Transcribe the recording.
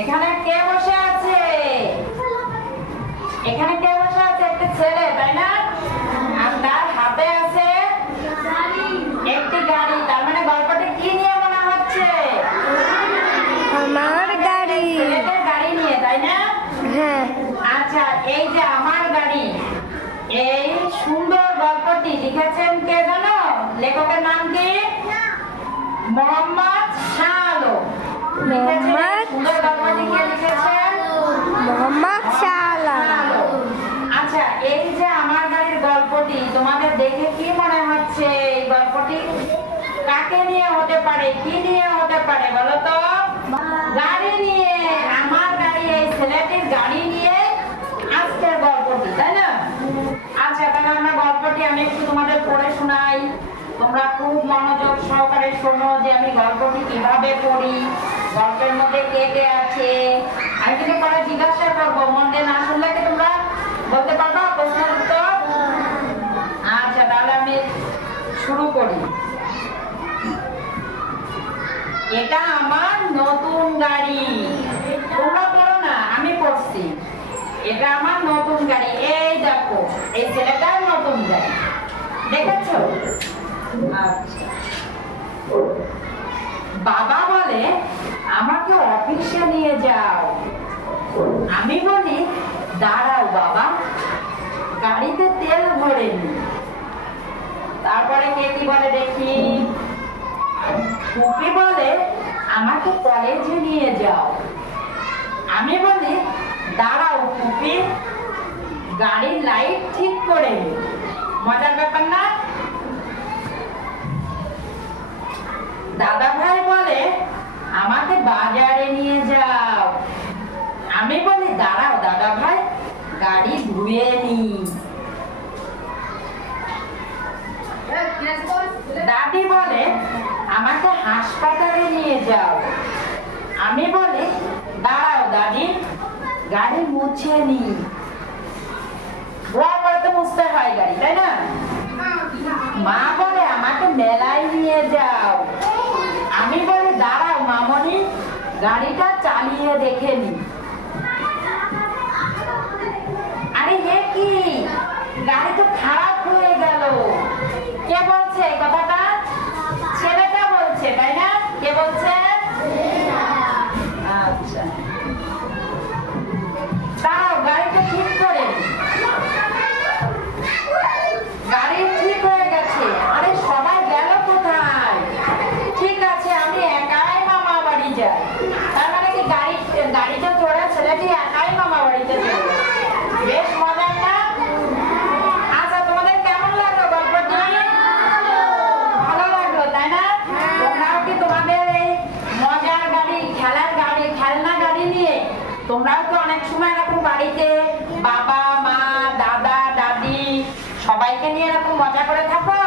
এখানে কে বসে আছে? এখানে কে বসে আছে? একটা ছেলে তাই না? আর তার হাতে আছে একটি গাড়ি। তার মানে গল্পটা কি নিয়ে মনে হচ্ছে? আমার গাড়ি। ছেলেদের গাড়ি নিয়ে তাই না? হ্যাঁ। আচ্ছা এই যে আমার গাড়ি এই সুন্দর গল্পটি লিখেছেন কে জানো? লেখকের নাম কি? মোহাম্মদ শাহ আলম। লিখেছেন এই মোহাম্মদ সুন্দর গল্পটি কে লিখেছেন মোহাম্মদ শাহ আলম। আচ্ছা এই যে আমার গাড়ির গল্পটি তোমাদের দেখে কি মনে হচ্ছে এই গল্পটি কাকে নিয়ে হতে পারে কি নিয়ে হতে পারে বলো তো? গাড়ি নিয়ে, আমার গাড়ি, এই ছেলেটির গাড়ি নিয়ে আজকের গল্পটি, তাই না? আচ্ছা তাহলে আমরা গল্পটি আমি একটু তোমাদের পড়ে শোনাই। তোমরা খুব মনোযোগ সহকারে শোনো যে আমি গল্পটি কীভাবে পড়ি, গল্পের মধ্যে কে কে আছে আমি কিন্তু পরে জিজ্ঞাসা করব মন দিয়ে না শুনলে কি তোমরা বলতে পারবা প্রশ্নের উত্তর আচ্ছা তাহলে আমি শুরু করি এটা আমার নতুন গাড়ি। তোমরা পড়ো না, আমি পড়ছি এটা আমার নতুন গাড়ি। এই দেখো, এই ছেলেটার নতুন গাড়ি। দেখেছ? আচ্ছা। বাবা বলে, আমাকে অফিসে নিয়ে যাও। আমি বলি, দাঁড়াও বাবা, গাড়িতে তেল ভরে নি। তারপরে কে কি বলে, দেখি। টুপি বলে আমাকে কলেজে নিয়ে যাও। আমি বলি দাঁড়াও টুপি গাড়ির লাইট ঠিক করে মজার ব্যাপার না? দাদা ভাই বলে আমাকে বাজারে নিয়ে যাও। আমি বলি দাঁড়াও দাদা ভাই গাড়ি ধুয়ে নি। দাদি বলে আমাকে হাসপাতালে নিয়ে যাও। আমি বলি, দাঁড়াও দাদি, গাড়ি মুছে নি। ধোয়া পরে তো মুছতে হয় গাড়ি, তাই না? মা বলে, আমাকে মেলায় নিয়ে যাও। আমি বলি, দাঁড়াও মামনি, গাড়িটা চালিয়ে দেখে নি। আরে এ কি? গাড়ি তো খারাপ নিয়ে তোমরাও তো অনেক সময় এরকম বাড়িতে বাবা, মা, দাদা, দাদি সবাইকে নিয়ে এরকম মজা করে থাকো।